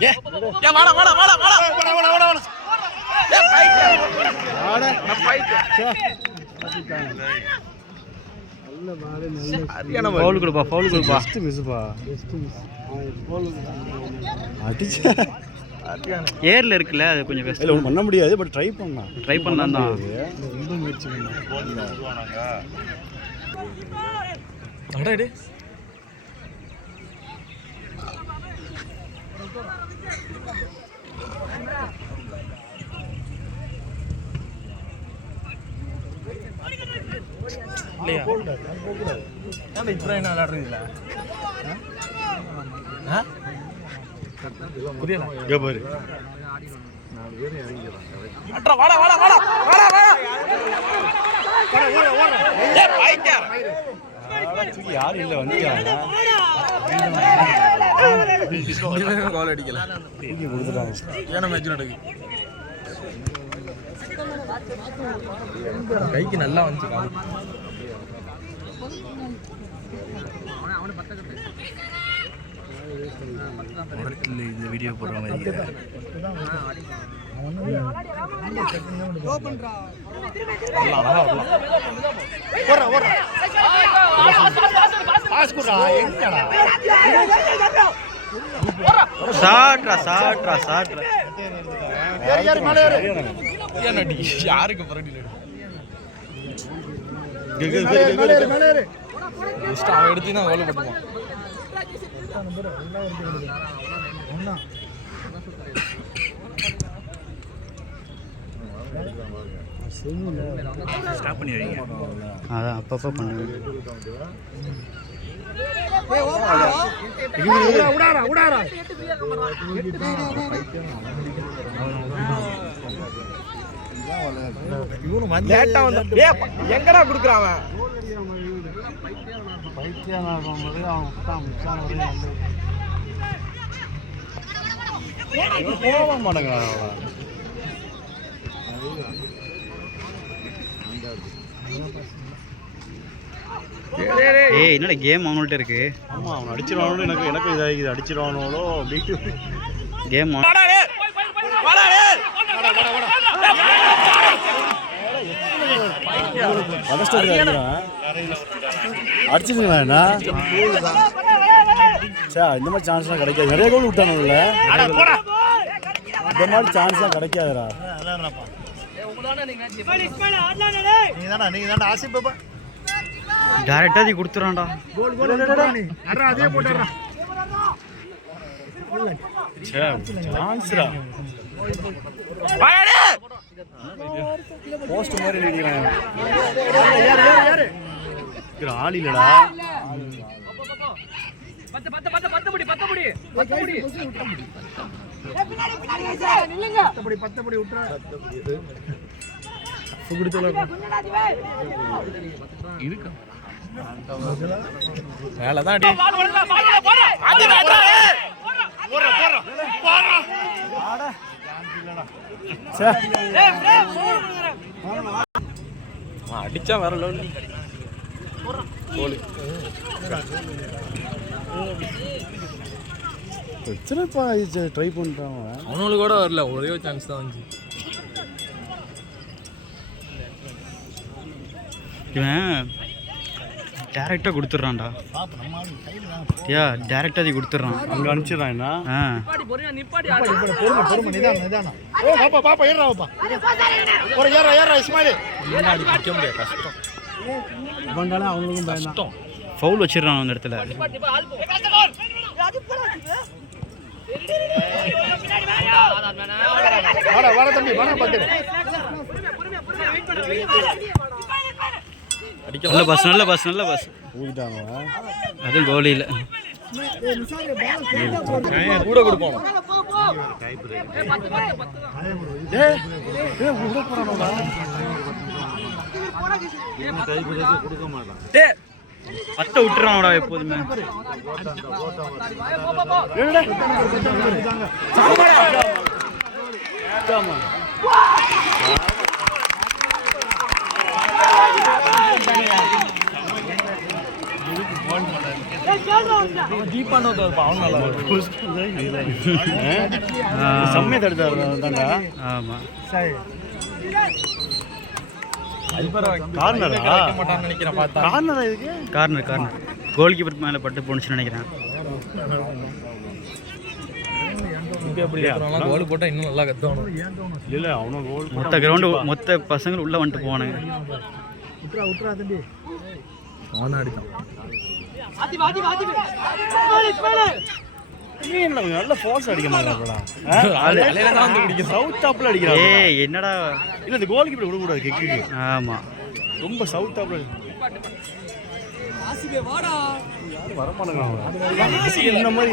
ஏ ஏ வாடா வாடா வாடா வாடா வாடா வாடா வாடா வாடா ஏ ஃபைட் வாடா நான் ஃபைட் நல்ல பால் நல்ல சரியான ஃபவுல் கொடுப்பா ஃபவுல் கொடுப்பா just Misba just miss foul அடிச்சா ஏர்ல இருக்குல்ல அது கொஞ்சம் கஷ்டம் இல்ல பண்ண முடியாது பட் ட்ரை பண்ணலாம் தான் ரொம்ப முயற்சி பண்ணாங்க அடடே இல்லையா நான் இப்போ என்ன விளையாடுறீங்களா புரியல இங்க பாரு நாலு பேர் இறங்கிடுறாங்க அட்ரா வாடா வாடா வாடா வாடா வாடா ஓட ஓட ஏ பைக்கர் தூக்கி யார் இல்ல வந்தியாடா கோல் அடிக்கல தூக்கி கொடுத்துட்டாங்க ஏன மேட்ச் நடக்கு கைக்கு நல்லா வந்துச்சு கால் அவன பத்தக்கட்ட ஒருத்தல இந்த வீடியோ போடுற மாதிரி கோ பண்றா அழகா ஓடுறா ஓடுறா பாஸ் குறா எங்கடா சாட்ரா சாட்ரா சாட்ரா யார் யார் மேல ஏறு என்னடி யாருக்கு பரடி மேல ஏறு மேல ஏறு ஜஸ்ட் அவ எடுத்தினா கோல் போடுவான் நம்பர் எல்லா வருது ஒண்ணா ஸ்டாப் பண்ணி வைங்க அதான் அப்பப்ப பண்ணுங்க ஏய் உடாரா உடாரா இவனு வந்து லேட்டா வந்து ஏய் எங்கடா குடுக்குறான் அவன் பைத்தியமா போகும்போது அவன் தான் முச்சான ஒரே வந்து போக மாட்டேங்கிறான் ஏய் என்னடா கேம் அவனோட இருக்கு ஆமா அவன் அடிச்சிரானோ எனக்கு இதாகிது அடிச்சிரானோலோ அப்படிட்டு கேம் வாடா டேய் வாடா டேய் அடிச்சிருங்களா இந்த மாதிரி சான்ஸ்லாம் கிடைக்காது நிறைய கோல் விட்டானுல்ல இந்த மாதிரி சான்ஸ்லாம் கிடைக்காதுடா டைரக்டா நீ கொடுத்துறான்டா கோல் கோல் அடடா அதே போடுறா ச்சே சான்ஸ்டா வாடா போஸ்ட் மாதிரி நிக்கிறான் யார் யார் யார் இது ஆள் இல்லடா பத்து முடி ஏ பின்னாடி கைசா நில்லுங்க பத்து முடி விட்றா குடிச்சல இருக்கு மேல தான் அடி அது வேடா போறா போறா போறா ஆட இல்லடா சே அடிச்சா வேற லெவல் கோல் எத்தனைப்பா ட்ரை பண்ணுறான் அவனுக்கு கூட வரல ஒரே சான்ஸ் தான் வந்துச்சு இவன் டேரெக்டாக கொடுத்துட்றான்டா யா டேரெக்டாக அதை கொடுத்துட்றான் அங்கே அனுப்பிச்சிடறான் என்ன கஷ்டம் அவங்களுக்கும் பயந்தான் ஃபவுல் வச்சிடறான் அந்த இடத்துல நல்ல பஸ் நல்ல பஸ் நல்ல பஸ் ஊதிட்டாங்க அதுவும் கோலி இல்லை கூட கொடுப்போம் கொடுக்க மாட்டான் பத்த விட்டுறான்டா எப்போதுமே செம்மையை தடுத்தாண்டா. ஆமாம் கார்னர் கோல் கீப்பர் மேலே பட்டு போணுச்சுன்னு நினைக்கிறேன். கோல் போட்டா இன்னும் நல்லா கத்துவானு. இல்ல அவனும் கோல் மொத்த கிரவுண்டு மொத்த பசங்க உள்ள வந்துட்டு போனாங்க. நல்ல ஃபோர்ஸ் அடிக்க மாட்டாங்களா? சவுத் டாப்ல அடிக்கிறா. ஏய் என்னடா இல்ல இந்த கோல் கீப்பர் விட கூடாது கிக்கு. ஆமா ரொம்ப சவுத் டாப்ல வர மாட்டாங்க. இந்த மாதிரி